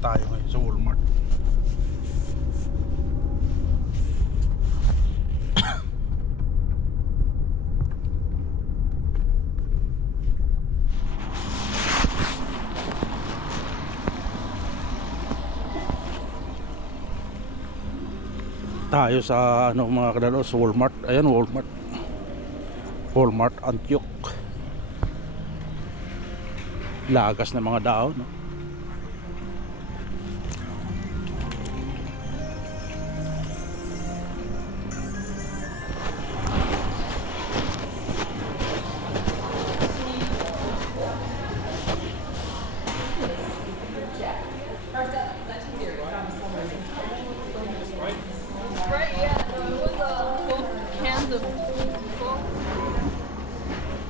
tayo ngayon sa Walmart. Tayo sa ano mga kadalo, sa Walmart. Ayan, Walmart Antioch. Lagas na mga daon, no? Right, yeah, no, it was full cans of Coke.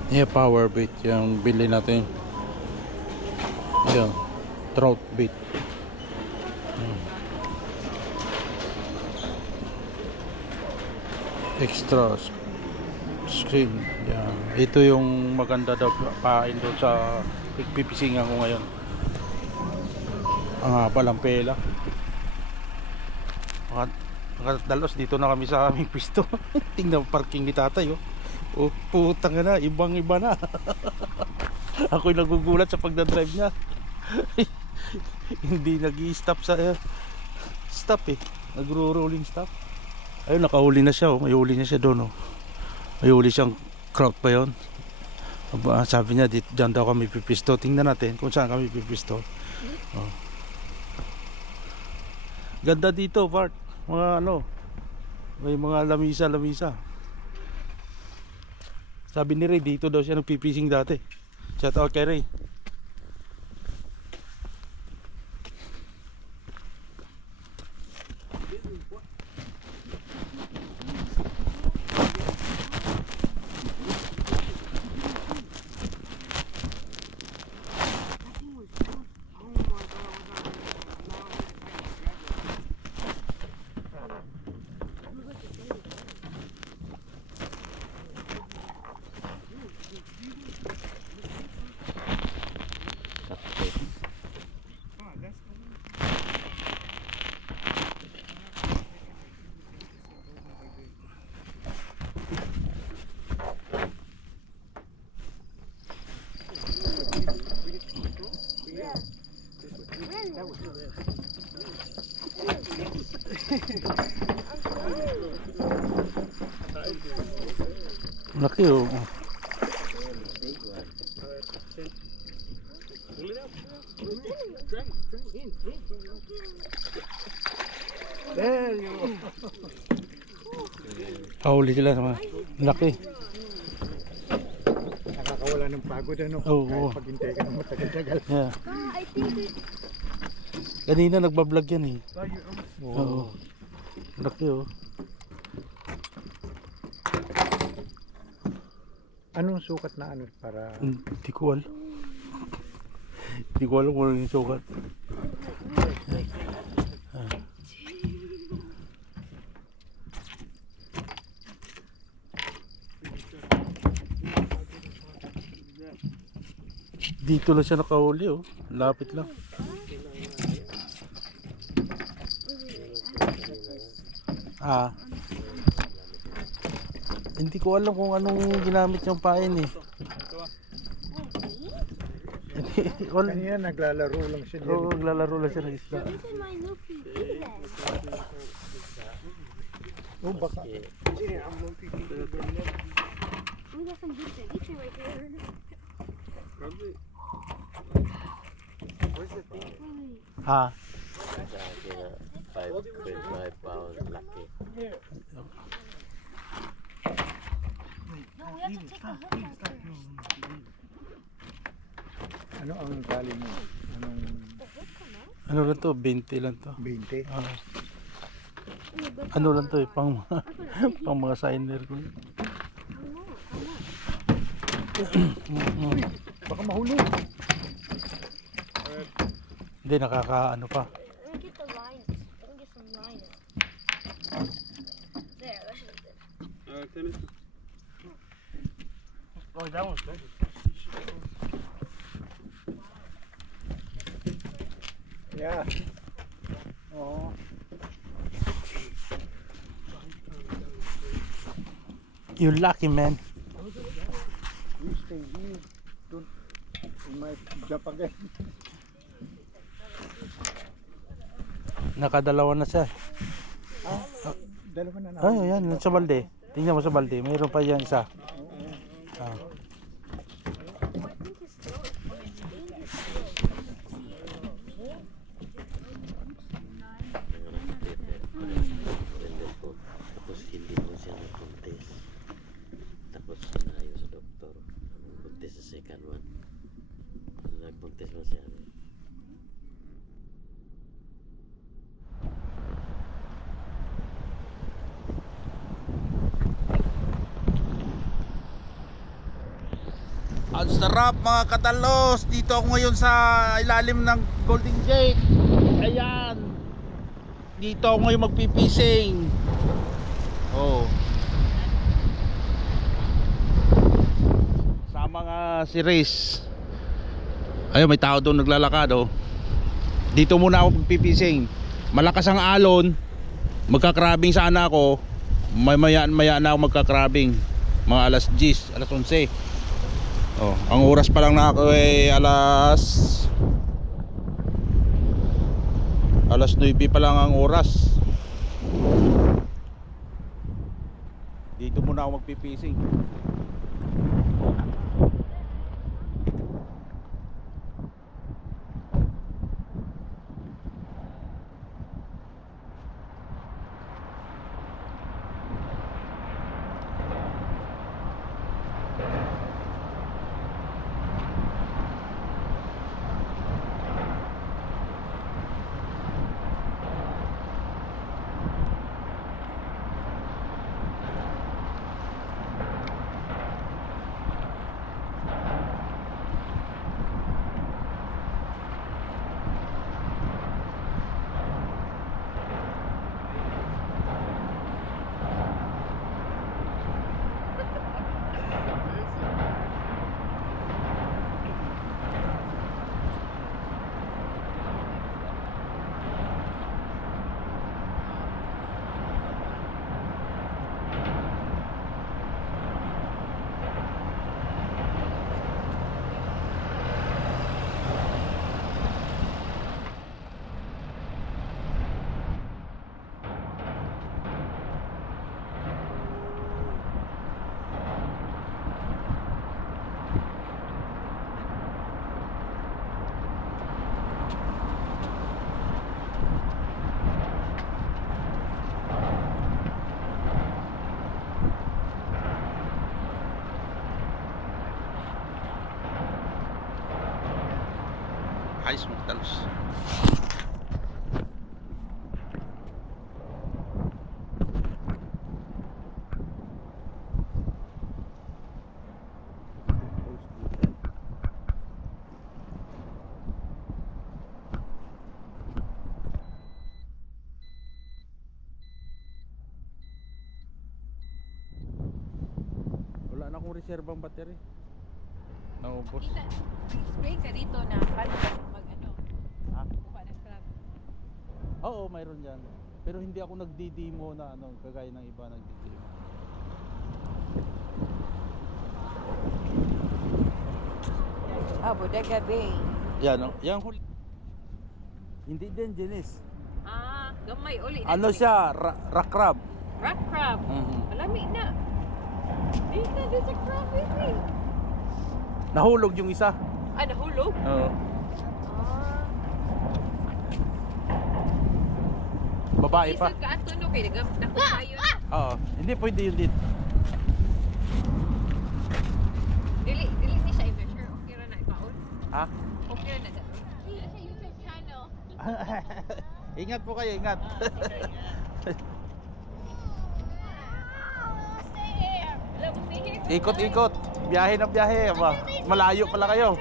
Yeah, power bait yung bili natin. Yan, trout bait. Extra screen. Yan. Ito yung maganda daw pain doon sa pipisingan ko ngayon. Ang haba lang pela. Dalos dito na kami sa aming pisto. Tingnan parking ni tatay, oh. Oh, putang na, ibang iba na. Ako'y nagugulat sa pagdadrive niya. Hindi nag-i-stop sa stop eh. Nagro-rolling stop. Ayun, nakahuli na siya, oh. May huli na siya doon, oh. May huli siyang kraut pa yon. Sabi niya, dyan daw kami pipisto. Tingnan natin kung saan kami pipisto. Oh. Ganda dito, Bart. Mga ano, may mga lamisa. Sabi ni Ray, dito daw siya nagpipising dati. Shout out kay Ray. Laki, oh. There you go. Huli sila sama. Laki. Nakakawala ng pagod ano. Oo. Kahit paghintay ka ng matagal-tagal. Yeah. I think it... Kanina nagbablog yan eh. Oo. Oo. Laki, oh. Anong sukat na ano para Hindi ko alam. Hindi ko alam kung ano yung sukat. Dito lang siya nakahuli, oh. Lapit lang. Hindi ko alam kung anong ginamit yung pain eh. kanina naglalaro lang siya dyan. Oo, naglalaro lang siya ng isda. This is my new PC Oh, baka. We got some good ceviche right here. Where's the thing? Ah, 5.5 pound lucky. No, we have to take a look at this. Ano ang tali mo? Anong ano lang to? 20 lang to. 20? Ah, ano lang to eh, pang mga signer ko. Baka mahuli. Hindi, nakakaano pa. Let me get the lines. Let me get some lines. There, that's just it. Oh, that one's good. Yeah. Oh. You lucky man. You stay here. Don't. You might jump again. Nakadalawa na siya. Dalawa na na. Ay, yan, sa balde. Tingnan mo sa balde, mayroon pa yan isa. Ah. Tapos hindi mo siya nabuntis. Tapos sinayo sa doktor. Buntis sa second one. Nagbuntis mo siya. Ang sarap mga katalos. Dito ako ngayon sa ilalim ng Golden Gate. Ayan. Dito ako ngayon magpipising. Oh. Sa mga si Riz. Ayun, may tao doon naglalakad oh. Dito muna ako magpipising. Malakas ang alon. Magkakrabing sana ako. Maya na ako magkakrabing. Mga alas 10, alas 11. Oh, ang oras pa lang na ako ay alas 9 pa lang ang oras. Dito muna ako magpipising. Ayos mga talos. Wala na akong reserbang battery. Naubos. Kita, spray ka dito na paano mag ano, Ha? kuha ng scrub. Oo, mayroon yan. Pero hindi ako nagdi-demo na ano, kagaya ng iba nagdi-demo. Ah, Bodega Bay. Yan, no? Yan huli. Hindi din Jenis. Ah, gamay uli. Ano siya? Rock crab. Rock crab. Malami na. Dito, there's a crab with me. Nahulog yung isa. Ah, nahulog? Oo. Ah. Babae pa. Isag ka ato no, kaya nagkayo. Oo. Hindi pwede yun dito. Dili ni siya i-measure. Okay ra na ipaon. Ha? Okay ra na dito. Dili siya YouTube channel. Ingat po kayo, ingat. Alam mo, sihir. Ikot-ikot. Biyahe na biyahe. Malayo pala kayo.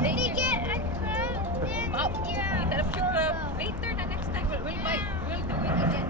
Did you get a crab? Oh, yeah. Kita na po siya crab. Later na next time. We'll do it again.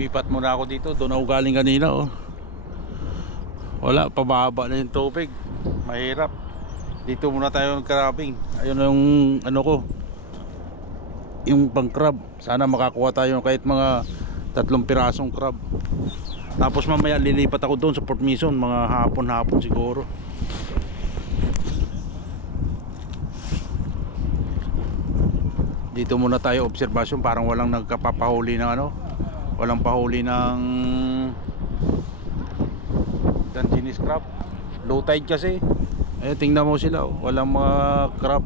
Lumipat muna ako dito. Doon ako galing kanina oh. Wala, pababa na yung tubig. Mahirap. Dito muna tayo ng-crabbing. Ayun yung ano ko, yung pang crab. Sana makakuha tayo kahit mga 3 pirasong crab. Tapos mamaya lilipat ako doon sa Port Mason, mga hapon siguro. Dito muna tayo obserbasyon, parang walang nagkapapahuli ng ano, walang pahuli ng Danginis crab. Low tide kasi. Eh tingnan mo sila oh, walang mga crab.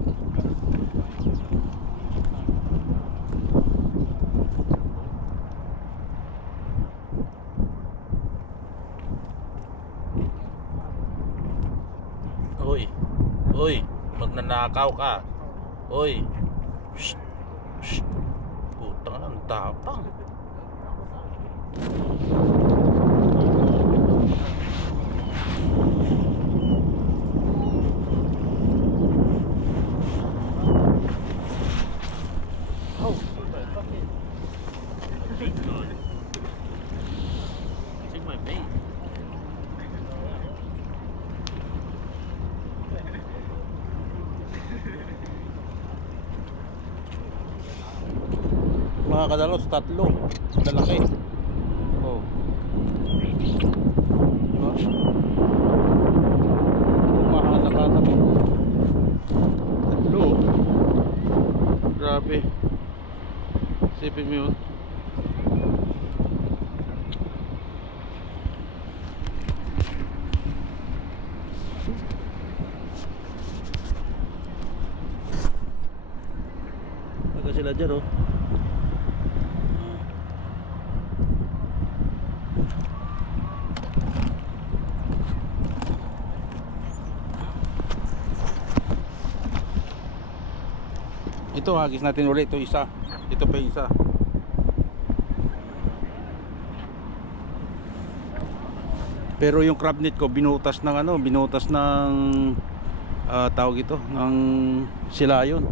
Hoy, magnanakaw ka. Hoy. Shh. Shh. Putang ang tapang. Oh, my fucking bait's gone. Take my bait. Mga kadalos, 3. Lalaki. Oh. Diba? Mahal-hal. 3. Grabe. Sipin mo yun. Taga sila dyan oh. Ito hagis natin ulit, ito isa. Ito pa isa. Pero yung crab net ko binutas ng ano, binutas ng tawag ito, ng silayon.